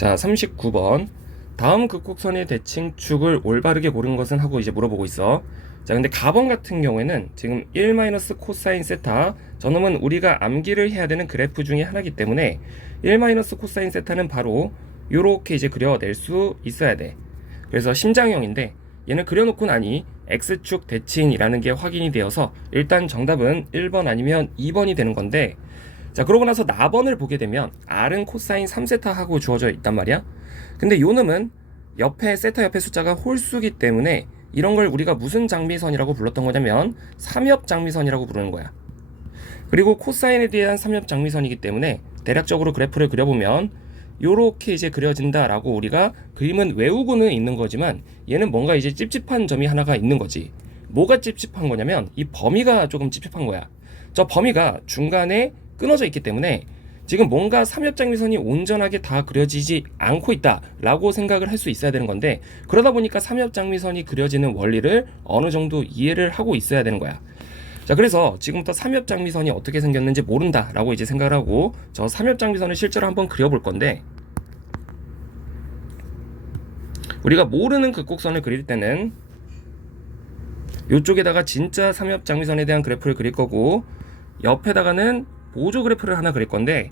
자, 39번. 다음 극곡선의 대칭축을 올바르게 고른 것은 하고 이제 물어보고 있어. 자, 근데 가번 같은 경우에는 지금 1 코사인 세타, 저놈은 우리가 암기를 해야 되는 그래프 중에 하나이기 때문에 1 코사인 세타는 바로 요렇게 이제 그려낼 수 있어야 돼. 그래서 심장형인데 얘는 그려놓고 나니 X축 대칭이라는 게 확인이 되어서 일단 정답은 1번 아니면 2번이 되는 건데, 자, 그러고 나서 나번을 보게 되면 R은 코사인 3세타 하고 주어져 있단 말이야. 근데 요놈은 옆에 세타 옆에 숫자가 홀수기 때문에 이런 걸 우리가 무슨 장미선이라고 불렀던 거냐면 삼엽 장미선이라고 부르는 거야. 그리고 코사인에 대한 삼엽 장미선이기 때문에 대략적으로 그래프를 그려보면 요렇게 이제 그려진다라고 우리가 그림은 외우고는 있는 거지만 얘는 뭔가 이제 찝찝한 점이 하나가 있는 거지. 뭐가 찝찝한 거냐면 이 범위가 조금 찝찝한 거야. 저 범위가 중간에 끊어져 있기 때문에 지금 뭔가 삼엽장미선이 온전하게 다 그려지지 않고 있다라고 생각을 할 수 있어야 되는 건데, 그러다 보니까 삼엽장미선이 그려지는 원리를 어느 정도 이해를 하고 있어야 되는 거야. 자, 그래서 지금부터 삼엽장미선이 어떻게 생겼는지 모른다라고 이제 생각을 하고 저 삼엽장미선을 실제로 한번 그려볼 건데, 우리가 모르는 극곡선을 그릴 때는 이쪽에다가 진짜 삼엽장미선에 대한 그래프를 그릴 거고 옆에다가는 보조 그래프를 하나 그릴 건데,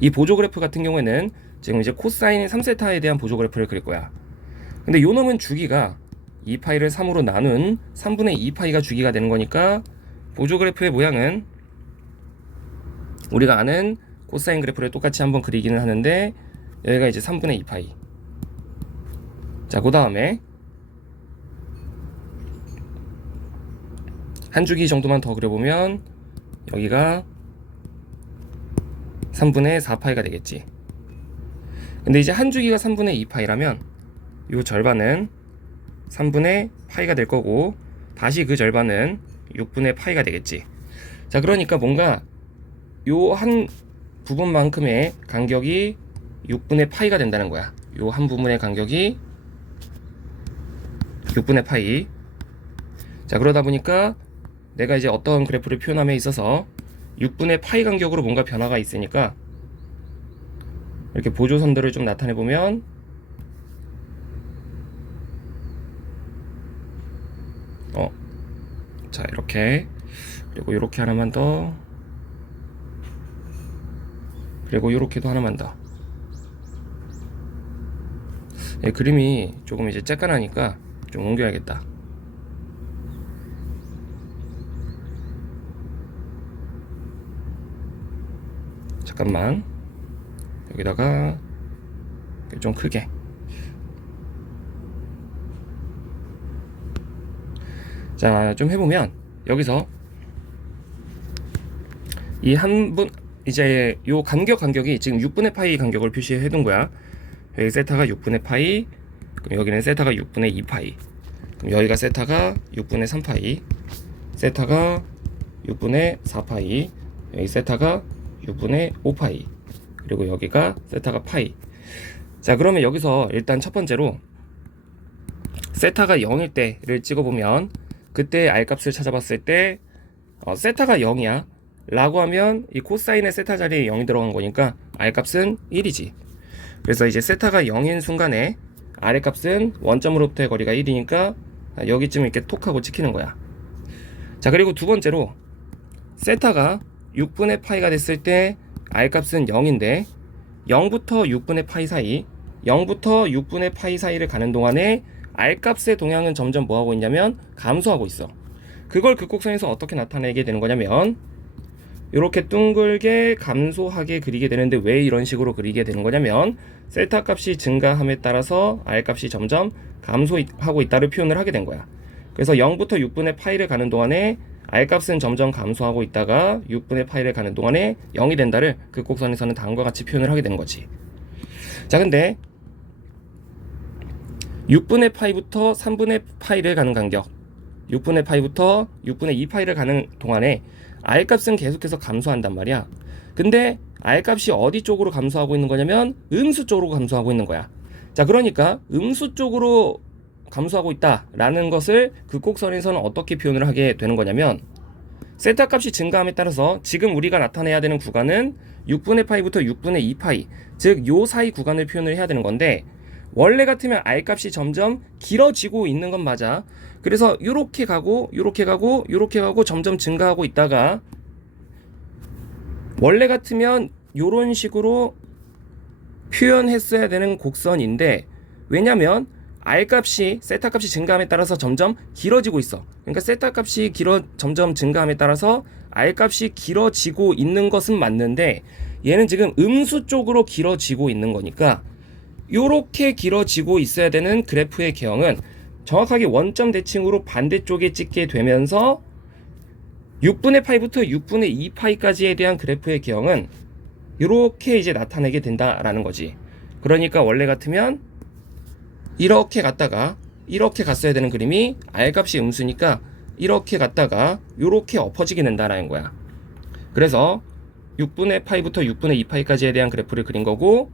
이 보조 그래프 같은 경우에는 지금 이제 코사인 3세타에 대한 보조 그래프를 그릴 거야. 근데 요 놈은 주기가 2파이를 3으로 나눈 3분의 2파이가 주기가 되는 거니까 보조 그래프의 모양은 우리가 아는 코사인 그래프를 똑같이 한번 그리기는 하는데, 여기가 이제 3분의 2파이. 자, 그 다음에 한 주기 정도만 더 그려보면 여기가 3분의 4파이가 되겠지. 근데 이제 한 주기가 3분의 2파이라면 요 절반은 3분의 파이가 될 거고 다시 그 절반은 6분의 파이가 되겠지. 자, 그러니까 뭔가 요 한 부분만큼의 간격이 6분의 파이가 된다는 거야. 요 한 부분의 간격이 6분의 파이. 자, 그러다 보니까 내가 이제 어떤 그래프를 표현함에 있어서 6분의 파이 간격으로 뭔가 변화가 있으니까 이렇게 보조선들을 좀 나타내 보면 자, 이렇게, 그리고 이렇게 하나만 더, 그리고 이렇게도 하나만 더. 예, 그림이 조금 이제 쬐깐하니까 좀 옮겨야겠다. 잠깐만, 여기다가 좀 크게. 자, 좀 해보면 여기서 이 이제 요 간격이 지금 6분의 파이 간격을 표시해 둔 거야. 여기 세타가 6분의 파이, 그럼 여기는 세타가 6분의 2파이, 그럼 여기가 세타가 6분의 3파이, 세타가 6분의 4파이, 여기 세타가 6분의 5파이, 그리고 여기가 세타가 파이. 자, 그러면 여기서 일단 첫 번째로 세타가 0일 때를 찍어보면 그때 R값을 찾아봤을 때 세타가 0이야 라고 하면 이 코사인의 세타 자리에 0이 들어간 거니까 R값은 1이지. 그래서 이제 세타가 0인 순간에 R값은 원점으로부터의 거리가 1이니까 여기쯤 이렇게 톡 하고 찍히는 거야. 자, 그리고 두 번째로 세타가 6분의 파이가 됐을 때 R값은 0인데 0부터 6분의 파이 사이, 0부터 6분의 파이 사이를 가는 동안에 R값의 동향은 점점 뭐하고 있냐면 감소하고 있어. 그걸 극곡선에서 어떻게 나타내게 되는 거냐면 이렇게 둥글게 감소하게 그리게 되는데, 왜 이런 식으로 그리게 되는 거냐면 세타 값이 증가함에 따라서 R값이 점점 감소하고 있다를 표현을 하게 된 거야. 그래서 0부터 6분의 파이를 가는 동안에 R값은 점점 감소하고 있다가 6분의 파이를 가는 동안에 0이 된다를 극곡선에서는 다음과 같이 표현을 하게 된 거지. 자, 근데 6분의 파이부터 3분의 파이를 가는 간격, 6분의 파이부터 6분의 2파이를 가는 동안에 R값은 계속해서 감소한단 말이야. 근데 R값이 어디 쪽으로 감소하고 있는 거냐면 음수 쪽으로 감소하고 있는 거야. 자, 그러니까 음수 쪽으로 감소하고 있다라는 것을 극곡선에서는 어떻게 표현을 하게 되는 거냐면 세타 값이 증가함에 따라서 지금 우리가 나타내야 되는 구간은 6분의 파이부터 6분의 2파이, 즉 요 사이 구간을 표현을 해야 되는 건데, 원래 같으면 R 값이 점점 길어지고 있는 건 맞아. 그래서 요렇게 가고 요렇게 가고 요렇게 가고 점점 증가하고 있다가, 원래 같으면 요런 식으로 표현했어야 되는 곡선인데, 왜냐면 R 값이, 세타 값이 증가함에 따라서 점점 길어지고 있어. 그러니까 세타 값이 점점 증가함에 따라서 R 값이 길어지고 있는 것은 맞는데, 얘는 지금 음수 쪽으로 길어지고 있는 거니까 요렇게 길어지고 있어야 되는 그래프의 개형은 정확하게 원점 대칭으로 반대쪽에 찍게 되면서 6분의 파이부터 6분의 2파이까지에 대한 그래프의 개형은 이렇게 이제 나타내게 된다라는 거지. 그러니까 원래 같으면 이렇게 갔다가 이렇게 갔어야 되는 그림이 R 값이 음수니까 이렇게 갔다가 이렇게 엎어지게 된다라는 거야. 그래서 6분의 파이부터 6분의 2파이까지에 대한 그래프를 그린 거고,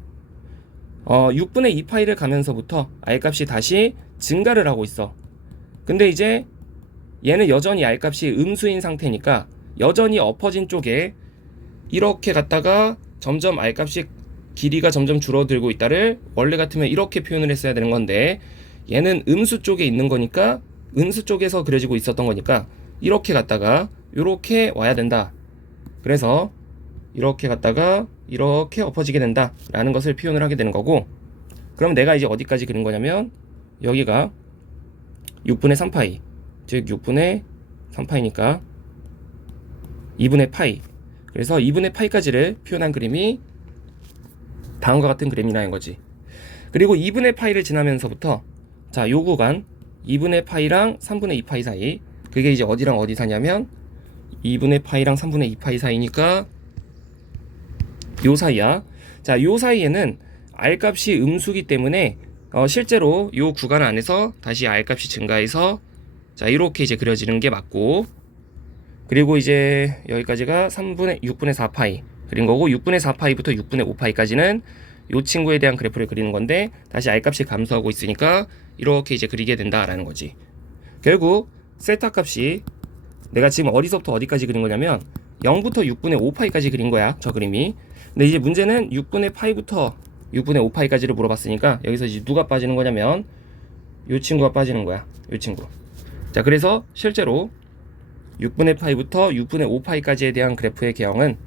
6분의 2파이를 가면서부터 R 값이 다시 증가를 하고 있어. 근데 이제 얘는 여전히 R 값이 음수인 상태니까 여전히 엎어진 쪽에 이렇게 갔다가 점점 R 값이 길이가 점점 줄어들고 있다를 원래 같으면 이렇게 표현을 했어야 되는 건데, 얘는 음수 쪽에 있는 거니까, 음수 쪽에서 그려지고 있었던 거니까 이렇게 갔다가 이렇게 와야 된다. 그래서 이렇게 갔다가 이렇게 엎어지게 된다 라는 것을 표현을 하게 되는 거고, 그럼 내가 이제 어디까지 그린 거냐면 여기가 6분의 3파이, 즉 6분의 3파이니까 2분의 파이, 그래서 2분의 파이까지를 표현한 그림이 다음과 같은 그림이라는 거지. 그리고 2분의 파이를 지나면서부터 자, 요 구간 2분의 파이랑 3분의 2파이 사이, 그게 이제 어디랑 어디 사냐면 2분의 파이랑 3분의 2파이 사이니까 요 사이야. 자, 요 사이에는 R 값이 음수기 때문에 실제로 요 구간 안에서 다시 R 값이 증가해서 자, 이렇게 이제 그려지는 게 맞고, 그리고 이제 여기까지가 6분의 4파이 그린 거고, 6분의 4파이부터 6분의 5파이까지는 요 친구에 대한 그래프를 그리는 건데, 다시 R 값이 감소하고 있으니까 이렇게 이제 그리게 된다라는 거지. 결국 세타 값이 내가 지금 어디서부터 어디까지 그린 거냐면 0부터 6분의 5파이까지 그린 거야, 저 그림이. 근데 이제 문제는 6분의 파이부터 6분의 5파이까지를 물어봤으니까 여기서 이제 누가 빠지는 거냐면 요 친구가 빠지는 거야, 요 친구. 자, 그래서 실제로 6분의 파이부터 6분의 5파이까지에 대한 그래프의 개형은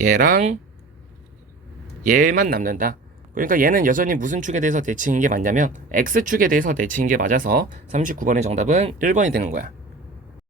얘랑 얘만 남는다. 그러니까 얘는 여전히 무슨 축에 대해서 대칭인 게 맞냐면 X축에 대해서 대칭인 게 맞아서 39번의 정답은 1번이 되는 거야.